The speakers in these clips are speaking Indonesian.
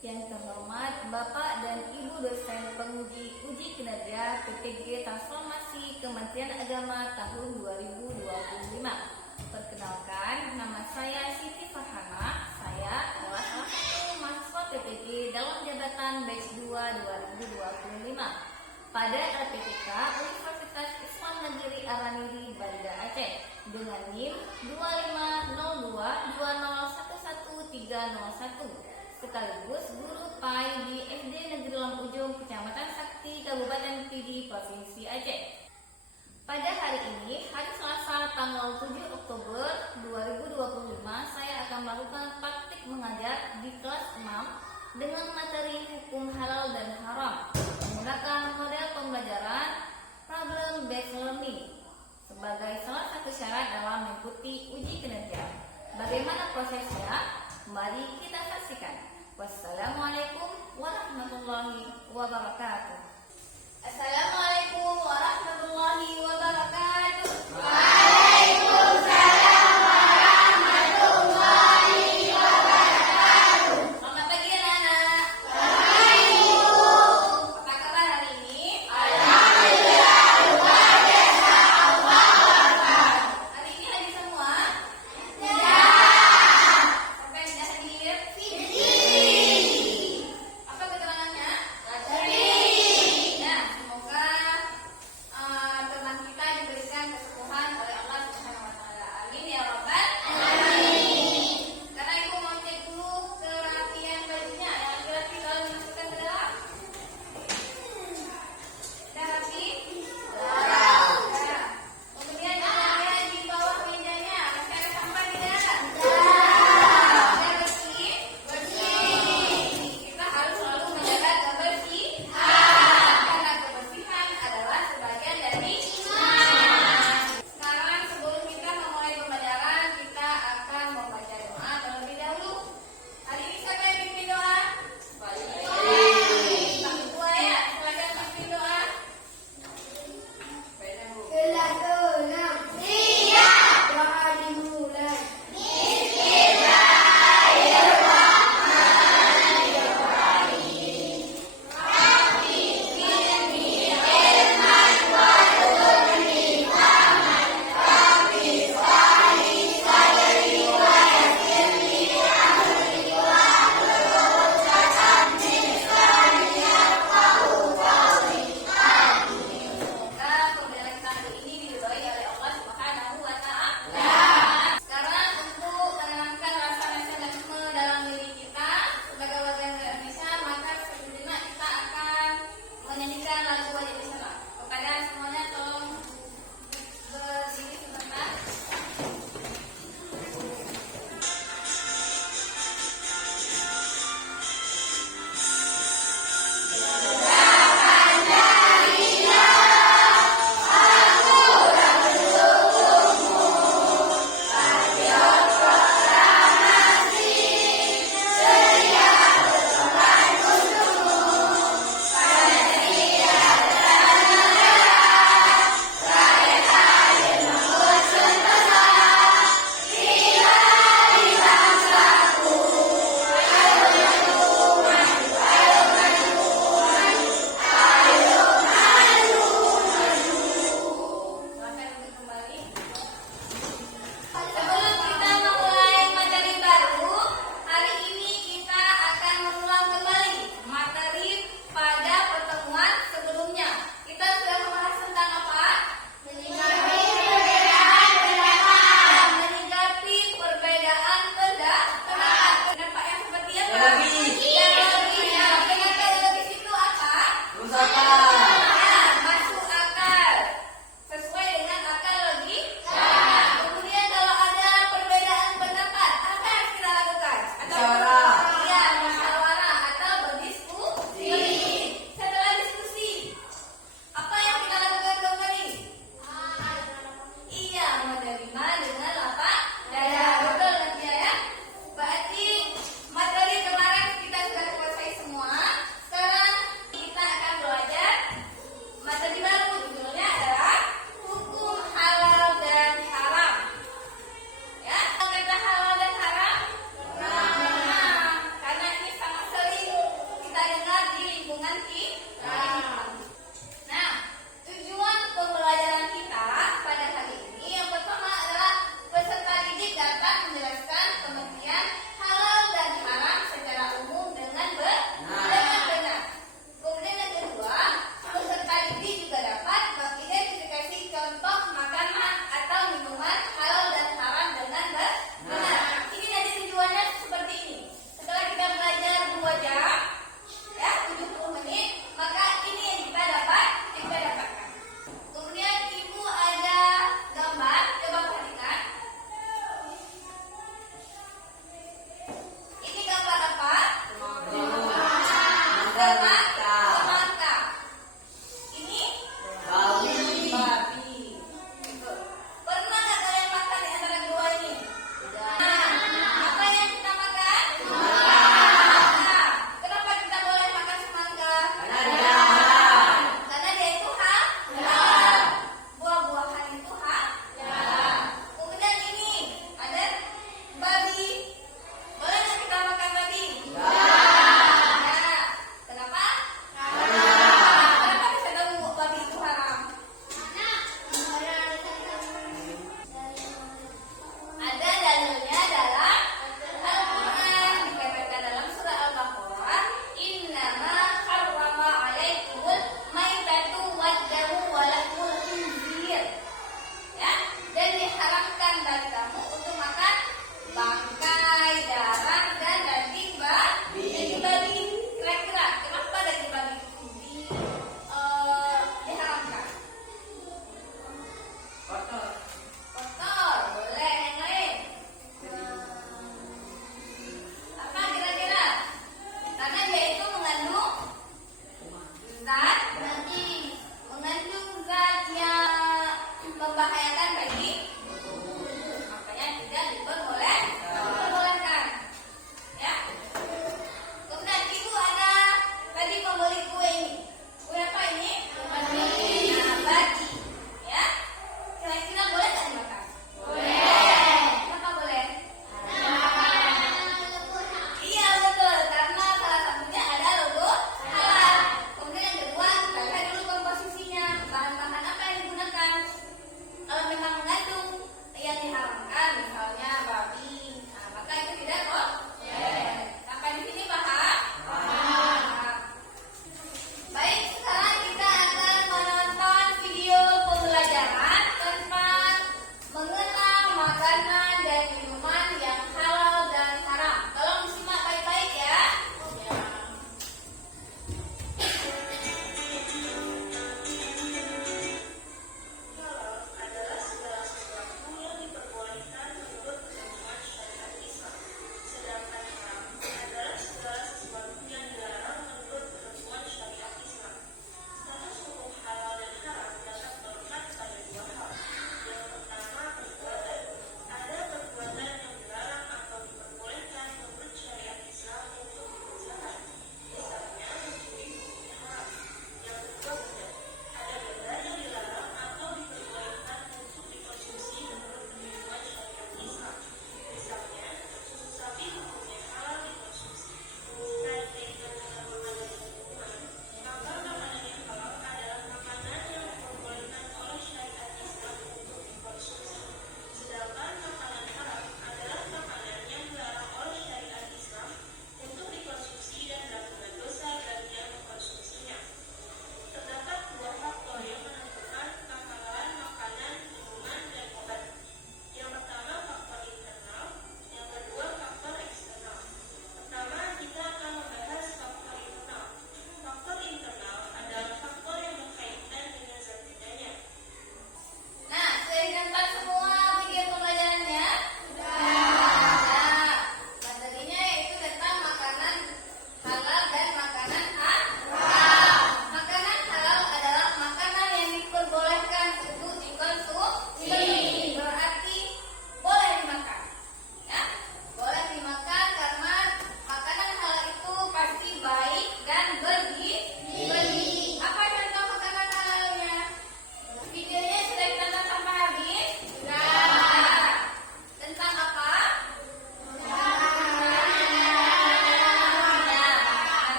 Yang terhormat Bapak dan Ibu dosen penguji uji kinerja PTG Transformasi Kementerian Agama tahun 2025. Perkenalkan, nama saya Siti Farhana. Saya adalah salah satu mahasiswa PTG dalam jabatan batch 2 2025 pada LPTK Universitas Islam Negeri Araniri, Banda Aceh dengan NIM 250220111301 sekaligus guru PAI di SD Negeri Lam Ujung, Kecamatan Sakti, Kabupaten Pidi, Provinsi Aceh. Pada hari ini, hari Selasa tanggal 7 Oktober 2025, saya akan melakukan praktik mengajar di kelas 6 dengan materi hukum halal dan haram menggunakan model pembelajaran problem based learning sebagai salah satu syarat dalam mengikuti uji kinerja. Bagaimana prosesnya? Mari kita saksikan. Wassalamualaikum warahmatullahi wabarakatuh. Assalamualaikum warahmatullahi wabarakatuh. Waalaikumsalam warahmatullahi wabarakatuh. Selamat pagi anak-anak. Selamat pagi Bu. Apa kabar hari ini? Alhamdulillah luar biasa. Allahu Akbar. Hari ini hadir semua? Ya. Siapa yang sudah hadir? Apa keterangannya? Ya, semoga teman kita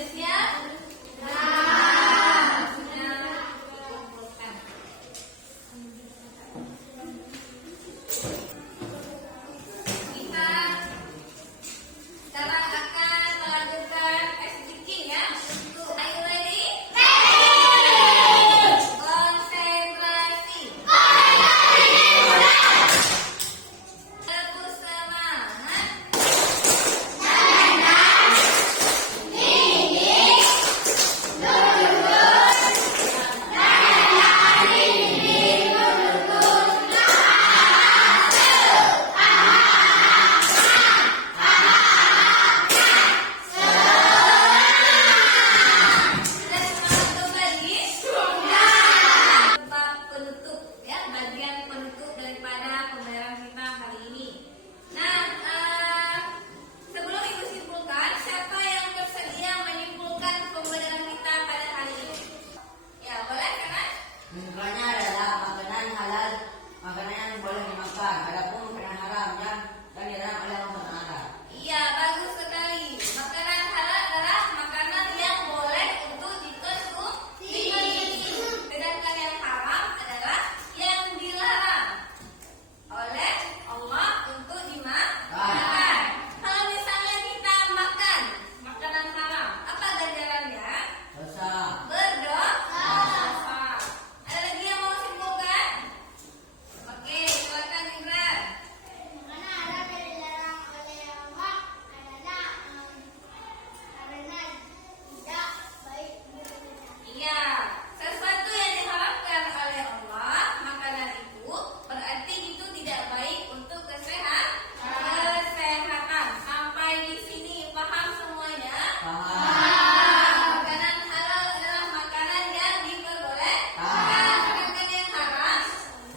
Sudah siap? Mukanya adalah makanan halal, makanan yang boleh dimakan. Adapun makanan haram yang dilarang oleh Allah Taala. Iya, bagus sekali. Makanan halal adalah makanan yang boleh untuk dikonsumsi. Sedangkan yang haram adalah yang dilarang oleh Allah untuk dimakan. Kalau misalnya kita makan makanan haram, apa ganjarannya? Dosa. Berdosa. Ada lagi yang mau simpulkan? Oke, silakan Indra. Karena ada dilarang oleh Allah adalah karena tidak baik bagi kita. Iya, sesuatu yang diharapkan oleh Allah, makanan itu berarti itu tidak baik untuk kesehatan. Sampai di sini paham semuanya? Paham. Makanan halal adalah makanan yang diperbolehkan. Sedangkan yang haram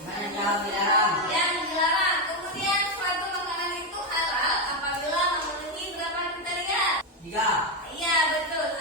Makanan yang dilarang. yang dilarang. Kemudian suatu makanan itu halal apabila memenuhi berapa kriteria? 3. Iya, betul.